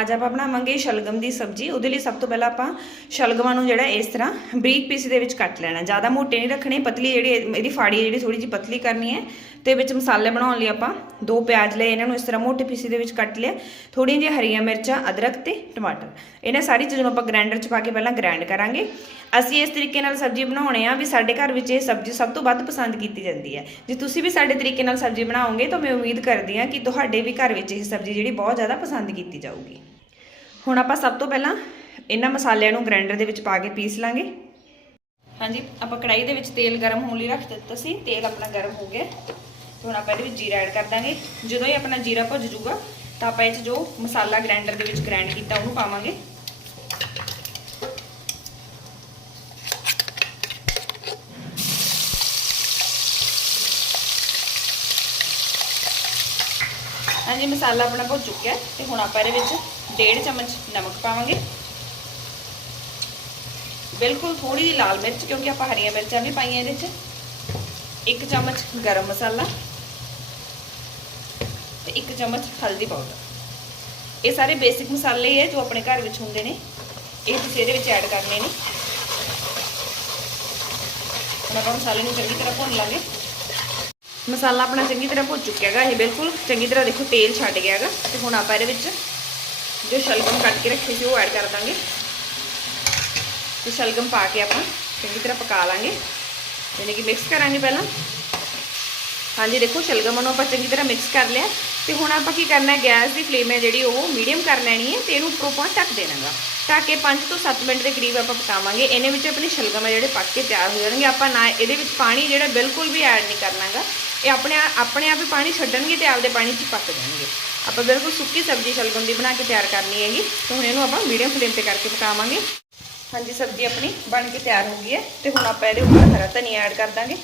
ਅੱਜ ਆਪਾਂ ਬਣਾਵਾਂਗੇ ਸ਼ਲਗਮ ਦੀ ਸਬਜ਼ੀ। ਉਹਦੇ ਲਈ ਸਭ ਤੋਂ ਪਹਿਲਾਂ ਆਪਾਂ ਸ਼ਲਗਮਾਂ ਨੂੰ ਜਿਹੜਾ ਇਸ ਤਰ੍ਹਾਂ ਬਰੀਕ ਪੀਸ ਦੇ ਵਿੱਚ ਕੱਟ ਲੈਣਾ। ਜ਼ਿਆਦਾ ਮੋਟੇ ਨਹੀਂ ਰੱਖਣੇ, ਪਤਲੀ ਜਿਹੜੀ ਇਹਦੀ ਫਾੜੀ ਹੈ ਜਿਹੜੀ ਥੋੜੀ ਜਿਹੀ ਪਤਲੀ ਕਰਨੀ ਹੈ। ਤੇ ਵਿੱਚ ਮਸਾਲੇ ਬਣਾਉਣ ਲਈ ਆਪਾਂ ਦੋ ਪਿਆਜ਼ ਲਏ, ਇਹਨਾਂ ਨੂੰ ਇਸ ਤਰ੍ਹਾਂ ਮੋਟੇ ਪੀਸ ਦੇ ਵਿੱਚ ਕੱਟ ਲਿਆ। ਥੋੜੀਆਂ ਜਿਹੀਆਂ ਹਰੀਆਂ ਮਿਰਚਾਂ, ਅਦਰਕ ਤੇ ਟਮਾਟਰ। ਇਹਨਾਂ ਸਾਰੀ ਚੀਜ਼ਾਂ ਨੂੰ ਆਪਾਂ ਗ੍ਰਾਈਂਡਰ 'ਚ ਪਾ ਕੇ ਪਹਿਲਾਂ ਗ੍ਰਾਈਂਡ ਕਰਾਂਗੇ। ਅਸੀਂ ਇਸ ਤਰੀਕੇ ਨਾਲ ਸਬਜ਼ੀ ਬਣਾਉਣੇ ਆ ਵੀ ਸਾਡੇ ਘਰ ਵਿੱਚ ਇਹ ਸਬਜ਼ੀ ਸਭ ਤੋਂ ਵੱਧ ਪਸੰਦ ਕੀਤੀ ਜਾਂਦੀ ਹੈ। ਜੇ ਤੁਸੀਂ ਵੀ ਸਾਡੇ ਤਰੀਕੇ ਨਾਲ ਸਬਜ਼ੀ ਬਣਾਓਗੇ ਤਾਂ ਮੈਂ ਉਮੀਦ ਕਰਦੀ ਹਾਂ ਕਿ ਤੁਹਾਡੇ ਵੀ ਘਰ ਵਿੱਚ ਇਹ ਸਬਜ਼ੀ ਜਿਹੜੀ ਬਹੁਤ ਜ਼ਿਆਦਾ ਪਸੰਦ ਕੀਤੀ ਜਾਊਗੀ। ਹੁਣ ਆਪਾਂ ਸਭ ਤੋਂ ਪਹਿਲਾਂ ਇਹਨਾਂ ਮਸਾਲਿਆਂ ਨੂੰ ਗ੍ਰਾਈਂਡਰ ਦੇ ਵਿੱਚ ਪਾ ਕੇ ਪੀਸ ਲਾਂਗੇ। ਹਾਂਜੀ, ਆਪਾਂ ਕੜਾਈ ਦੇ ਵਿੱਚ ਤੇਲ ਗਰਮ ਹੋਣ ਲਈ ਰੱਖ ਦਿੱਤਾ ਸੀ। ਤੇਲ ਆਪਣਾ ਗਰਮ ਹੋ ਗਿਆ। ਹੁਣ ਆਪਾਂ ਇਹਦੇ ਵਿੱਚ ਜੀਰਾ ਐਡ ਕਰ ਦਾਂਗੇ। ਜਦੋਂ ਹੀ ਆਪਣਾ ਜੀਰਾ ਭੁੱਜ ਜਾਊਗਾ, ਤਾਂ ਆਪਾਂ ਇਹ 'ਚ ਜੋ ਮਸਾਲਾ ਗ੍ਰਾਈਂਡਰ ਦੇ ਵਿੱਚ ਗ੍ਰਾਈਂਡ ਕੀਤਾ, ਉਹਨੂੰ ਪਾਵਾਂਗੇ। ਹਾਂਜੀ, ਮਸਾਲਾ ਆਪਣਾ ਭੁੱਜ ਚੁੱਕਿਆ ਤੇ ਹੁਣ ਆਪਾਂ ਇਹਦੇ ਵਿੱਚ ਡੇਢ ਚਮਚ ਨਮਕ ਪਾਵਾਂਗੇ ਬਿਲਕੁਲ ਥੋੜੀ ਜਿਹੀ ਲਾਲ ਮਿਰਚ ਕਿਉਂਕਿ ਆਪਾਂ ਹਰੀਆਂ ਮਿਰਚਾਂ ਵੀ ਪਾਈਆਂ ਇਹਦੇ ਵਿੱਚ ਇੱਕ ਚਮਚ ਗਰਮ ਮਸਾਲਾ ਤੇ ਇੱਕ ਚਮਚ ਹਲਦੀ ਪਾਊਡਰ ਇਹ ਸਾਰੇ ਬੇਸਿਕ ਮਸਾਲੇ ਹੀ ਹੈ ਜੋ ਆਪਣੇ ਘਰ ਵਿੱਚ ਹੁੰਦੇ ਨੇ ਇਹ ਤੁਸੀਂ ਇਹਦੇ ਵਿੱਚ ਐਡ ਕਰਨੇ ਨੇ ਹੁਣ ਆਪਾਂ ਮਸਾਲੇ ਨੂੰ ਚੰਗੀ ਤਰ੍ਹਾਂ ਭੁੰਨ ਲਾਂਗੇ ਮਸਾਲਾ ਆਪਣਾ ਚੰਗੀ ਤਰ੍ਹਾਂ ਭੁੱਜ ਚੁੱਕਿਆ ਹੈਗਾ ਇਹ ਬਿਲਕੁਲ ਚੰਗੀ ਤਰ੍ਹਾਂ ਦੇਖੋ ਤੇਲ ਛੱਡ ਗਿਆ ਹੈਗਾ ਤੇ ਹੁਣ ਆਪਾਂ ਇਹਦੇ ਵਿੱਚ ਜੋ ਸ਼ਲਗਮ ਕੱਟ ਕੇ ਰੱਖੇ ਸੀ, ਉਹ ਐਡ ਕਰ ਦਾਂਗੇ। ਤੇ ਸ਼ਲਗਮ ਪਾ ਕੇ ਆਪਾਂ ਚੰਗੀ ਤਰ੍ਹਾਂ ਪਕਾ ਲਾਂਗੇ। ਯਾਨੀ ਕਿ ਮਿਕਸ ਕਰਾਂਗੇ ਪਹਿਲਾਂ। ਹਾਂਜੀ, ਦੇਖੋ, ਸ਼ਲਗਮ ਨੂੰ ਆਪਾਂ ਚੰਗੀ ਤਰ੍ਹਾਂ ਮਿਕਸ ਕਰ ਲਿਆ। ਤੇ ਹੁਣ ਆਪਾਂ ਕੀ ਕਰਨਾ ਹੈ ਗੈਸ ਦੀ ਫਲੇਮ ਹੈ ਜਿਹੜੀ, ਉਹ ਮੀਡੀਅਮ ਕਰ ਲੈਣੀ ਹੈ ਤੇ ਇਹਨੂੰ ਉੱਪਰੋਂ ਆਪਾਂ ਢੱਕ ਦੇਣਾਗਾ। ਢੱਕ ਕੇ 5 ਤੋਂ 7 ਮਿੰਟ ਦੇ ਕਰੀਬ ਆਪਾਂ ਪਕਾਵਾਂਗੇ। ਇਹਨੇ ਵਿੱਚ ਆਪਣੇ ਸ਼ਲਗਮ ਹੈ ਜਿਹੜੇ ਪੱਕ ਕੇ ਤਿਆਰ ਹੋ ਜਾਣਗੇ। ਆਪਾਂ ਨਾ ਇਹਦੇ ਵਿੱਚ ਪਾਣੀ ਜਿਹੜਾ ਬਿਲਕੁਲ ਵੀ ਐਡ ਨਹੀਂ ਕਰਨਾਗਾ। ਇਹ ਆਪਣੇ ਆਪਣੇ ਆਪ ਹੀ ਪਾਣੀ ਛੱਡਣਗੇ ਤੇ ਆਪਦੇ ਪਾਣੀ 'ਚ ਪੱਕ ਜਾਣਗੇ। ਆਪਾਂ ਬਿਲਕੁਲ ਸੁੱਕੀ ਸਬਜ਼ੀ ਸ਼ਲਗਮ ਦੀ ਬਣਾ ਕੇ ਤਿਆਰ ਕਰਨੀ ਹੈਗੀ, ਤੇ ਹੁਣ ਇਹਨੂੰ ਆਪਾਂ ਮੀਡੀਅਮ ਫਲੇਮ ਤੇ ਕਰਕੇ ਪਕਾਵਾਂਗੇ। ਹਾਂਜੀ, ਸਬਜ਼ੀ ਆਪਣੀ ਬਣ ਕੇ ਤਿਆਰ ਹੋ ਗਈ ਹੈ, ਤੇ ਹੁਣ ਆਪਾਂ ਇਹਦੇ ਉੱਪਰ ਹਰਾ ਧਨੀਆ ਐਡ ਕਰ ਦਾਂਗੇ।